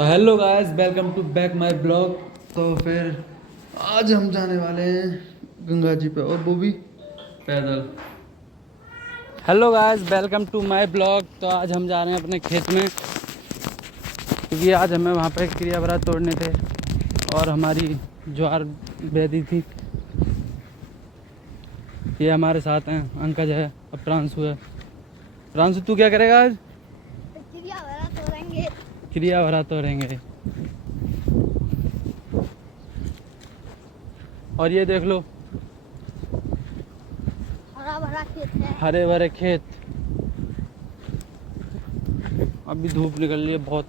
तो hello guys, welcome to back my blog. तो फिर आज हम जाने वाले हैं गंगा जी पे, और वो भी पैदल। Hello guys, welcome to my blog. तो आज हम जा रहे हैं अपने खेत में, क्योंकि आज हमें वहाँ पे क्रिया वरा तोड़ने थे और हमारी ज्वार बेदी थी। ये हमारे साथ हैं, अंकज है और प्रांशु है। प्रांशु, तू क्या करेगा आज? क्रिया भरा तोड़ेंगे। क्रिया वरा तोड़ेंगे। और ये देख लो, हरा भरा खेत है। हरे भरे खेत। अभी धूप निकल रही है बहुत।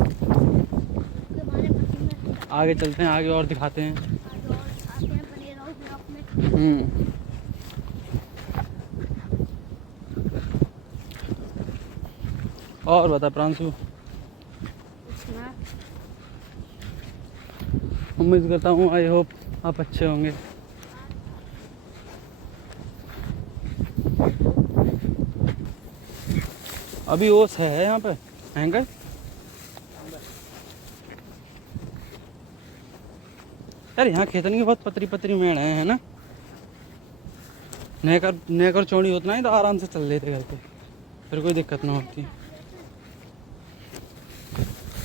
उसके बारे में आगे चलते हैं, आगे और दिखाते हैं। आगे और आते हैं, बने रहो ब्लॉग में। और बता प्रांशु। उम्मीद करता हूँ, आई होप आप अच्छे होंगे। अभी ओस है यहाँ पे, हैंगे। यार यहाँ खेतन की बहुत पतरी पतरी मेड़ है ना। नेकर चौड़ी होता ना, तो आराम से चल लेते घर पे, फिर कोई दिक्कत ना होती।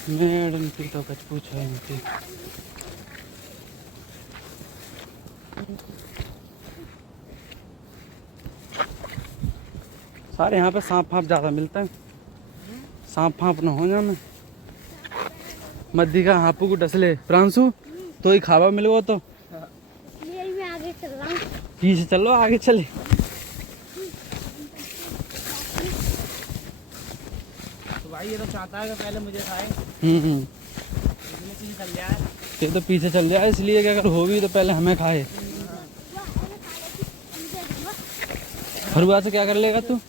मेड़ इनकी तो कुछ पूछो ही नहीं। सारे यहाँ पे सांप फाँप ज़्यादा मिलता है। सांप फाँप ना हो जाए, मध्य का हापू को डसले प्रांशु तो ही खावा मिलो तो। यही मैं आगे चल रहा हूँ। पीछे चलो, आगे चले। तो भाई ये तो चाहता है कि पहले मुझे खाए। चल जाए। ये तो पीछे चल रहा है, इसलिए कि अगर होगी तो पहले हमें खाए। फरुआ से क्या कर लेगा तू?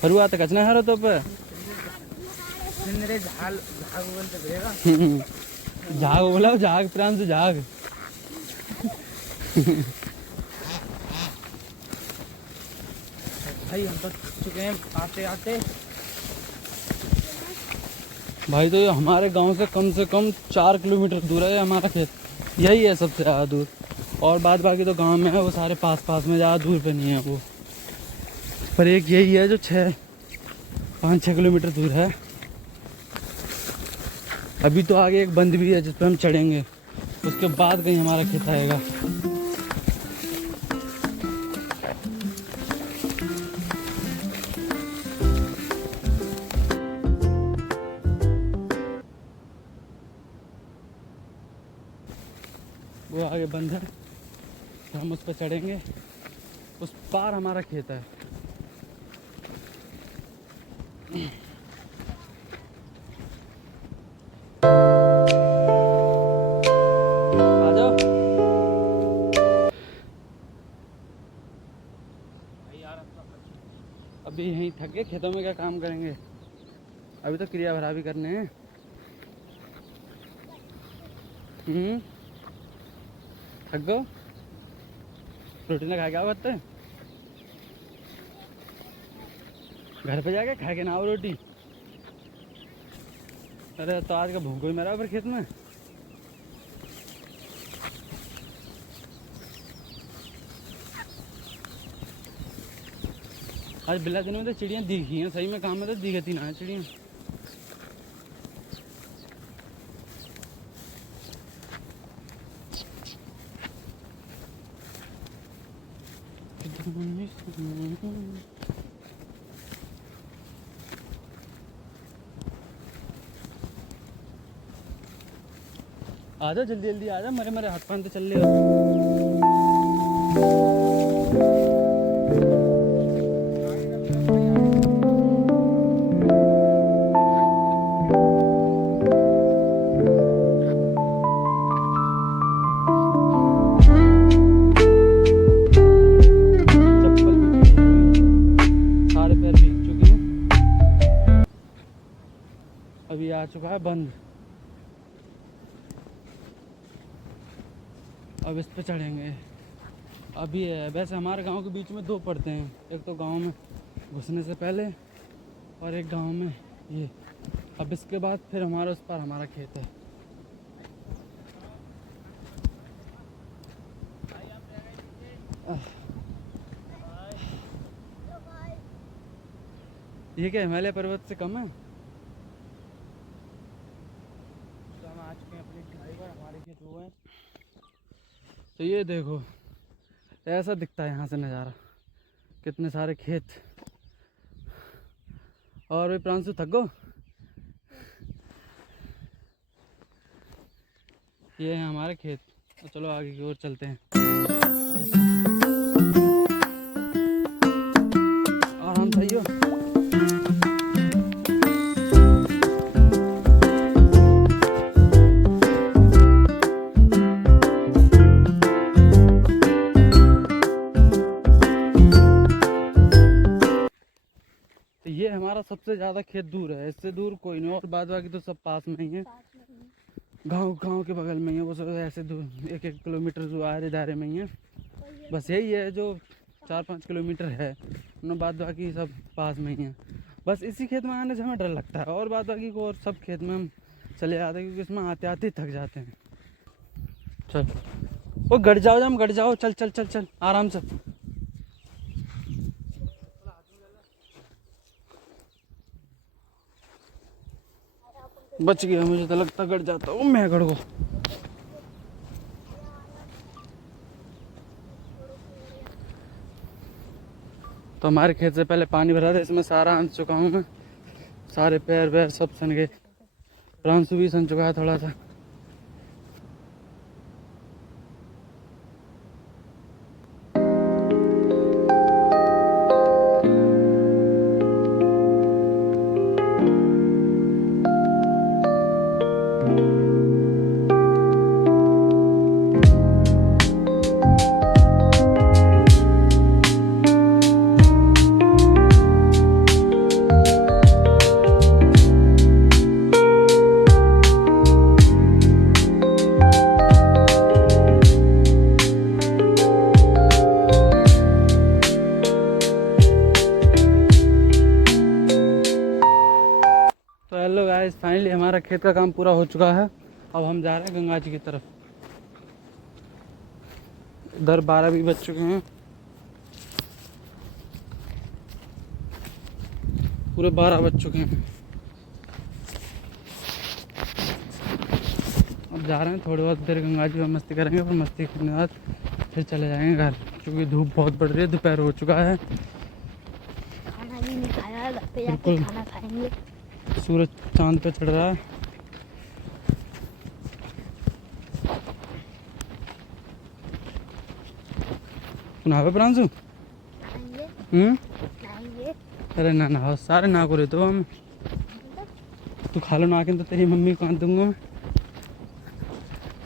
फरुआ तो कचना है तो पे मेरे झाल झाग उगल से गिरेगा। झाग बोला, झाग प्राण से झाग। भाई हम तो थक चुके हैं आते आते। भाई तो ये हमारे गांव से कम 4 किलोमीटर दूर है हमारा खेत। यही है सबसे ज़्यादा दूर, और बाद बाकी तो गांव में है, वो सारे पास पास में, ज़्यादा दूर पे नहीं है वो। पर एक यही है जो 5-6 किलोमीटर दूर है। अभी तो आगे एक बंद भी है जिस पर हम चढ़ेंगे, उसके बाद कहीं हमारा खेत आएगा। वो आगे बंद है, तो हम उस पर चढ़ेंगे। उस पार हमारा खेत है। आ जाओ। अभी यहीं थक गए, खेतों में क्या काम करेंगे? अभी तो क्रिया भरा भी करने हैं। थक गो, रोटी ना खा के आओ करते। घर पे जाके खा के ना आओ रोटी। अरे तो आज का भूख कोई मरा फिर खेत में। आज बिल्ला दिनों में तो चिड़ियाँ दिखी हैं, सही में काम में तो दिखती ना है चिड़ियाँ। आ जाओ जल्दी जल्दी आ जाओ, मरे मरे हाथ पान तो चल रहे हो। चप्पल भी भीग गई, सारे पैर भीग चुके हैं। अभी आ चुका है बंद, अब इस पे चढ़ेंगे। अभी है, वैसे हमारे गांव के बीच में 2 पड़ते हैं, एक तो गांव में घुसने से पहले और एक गांव में ये। अब इसके बाद फिर हमारा उस पर हमारा खेत है। ये क्या हिमालय पर्वत से कम है? तो हम आज के अपने ड्राइवर हमारे खेत वो हैं। तो ये देखो ऐसा दिखता है यहाँ से नज़ारा, कितने सारे खेत। और भाई प्रांशु थक गो? ये है हमारे खेत। तो चलो आगे की ओर चलते हैं। आराम से आइयो। तो ये हमारा सबसे ज़्यादा खेत दूर है, इससे दूर कोई नहीं, और बाद बाकी तो सब पास में ही है। गांव के बगल में ही है वो सब, ऐसे दूर 1-1 किलोमीटर जो आरे दायरे में ही है। बस यही है जो 4-5 किलोमीटर है, न बाद बाकी सब पास में ही है। बस इसी खेत में आने से हमें डर लगता है, और बाद बाकी को और सब खेत में हम चले जाते हैं, क्योंकि इसमें आते आते थक जाते हैं। चल वो गड़ जाओ, हम गड़ जाओ। चल चल चल चल आराम से। बच गया, मुझे तो लगता गड़ जाता हूँ मैं गड़ को। तो हमारे खेत से पहले पानी भरा था, इसमें सारा अंश चुका हूँ मैं, सारे पैर वैर सब सन गए। प्रांशु भी सन चुका है थोड़ा सा। तो हेलो गाइस, फाइनली हमारा खेत का काम पूरा हो चुका है। अब हम जा रहे हैं गंगा जी की तरफ। इधर 12 भी बज चुके हैं, पूरे 12 बज चुके हैं। अब जा रहे हैं, थोड़ी बहुत देर गंगा जी में मस्ती करेंगे, फिर मस्ती करने के बाद फिर चले जाएंगे घर, क्योंकि धूप बहुत बढ़ रही है, दोपहर हो चुका है। खाना भी नहीं खाया, घर पे जाके बिल्कुल। खाना खाएंगे। सूरज चांद पे चढ़ रहा है। नहावे प्रांशु? खाएंगे खाएंगे। अरे ना नहाओ, सारे ना को रहते हो हम। तू खा लो ना के, तो तेरी मम्मी को काट दूंगा मैं।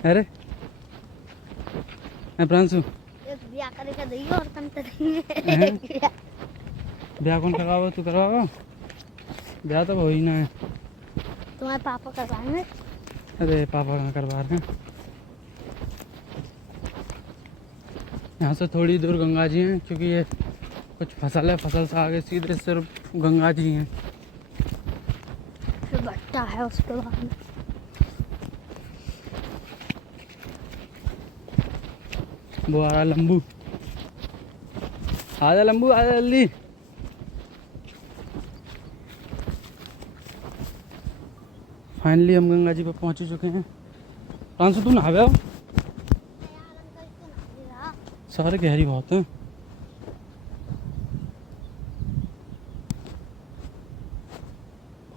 अरे प्रांशु, एक ब्याह करके देंगे और तम तो देंगे। हैं? ब्याह कौन करवाओ? तू करवाओ? ब्याह तो हो ही ना है। तुम्हारे पापा करवाएंगे। अरे पापा कहाँ करवा रहे हैं। यहाँ से थोड़ी दूर गंगा जी हैं, क्योंकि ये कुछ फसल है, फसल से आगे सीधे सिर्फ गंगा जी हैं। फिर भट्टा है उसके बाद में। वो आ रहा लंबू, आजा लंबू, आजा जल्दी। फाइनली हम गंगा जी पे पहुंच ही चुके हैं। प्रांशु तू नहावे हो? सारे गहरी बहुत हैं।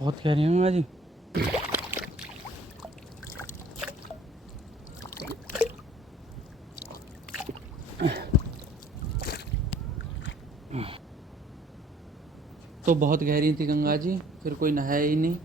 बहुत गहरी है गंगा जी। तो बहुत गहरी थी गंगा जी, फिर कोई नहाया ही नहीं।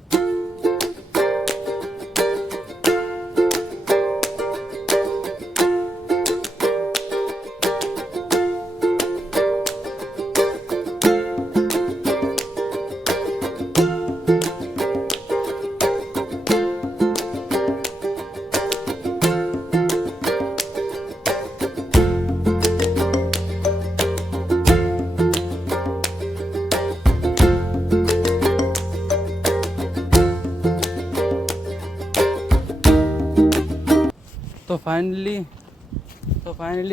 तो फाइनली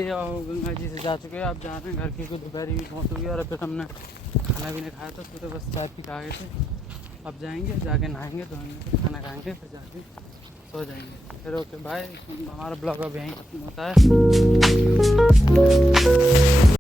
गंगा जी से जा चुके हैं। अब जा रहे हैं घर की, दोपहरी भी बहुत हो गई और फिर हमने खाना भी नहीं खाया था, सुबह बस चाय पी के आ गए थे। अब जाएंगे, जाके नहाएंगे, धोएंगे, फिर खाना खाएंगे, फिर जाके सो जाएंगे। फिर ओके बाय। हमारा ब्लॉग अब यहीं खत्म होता है।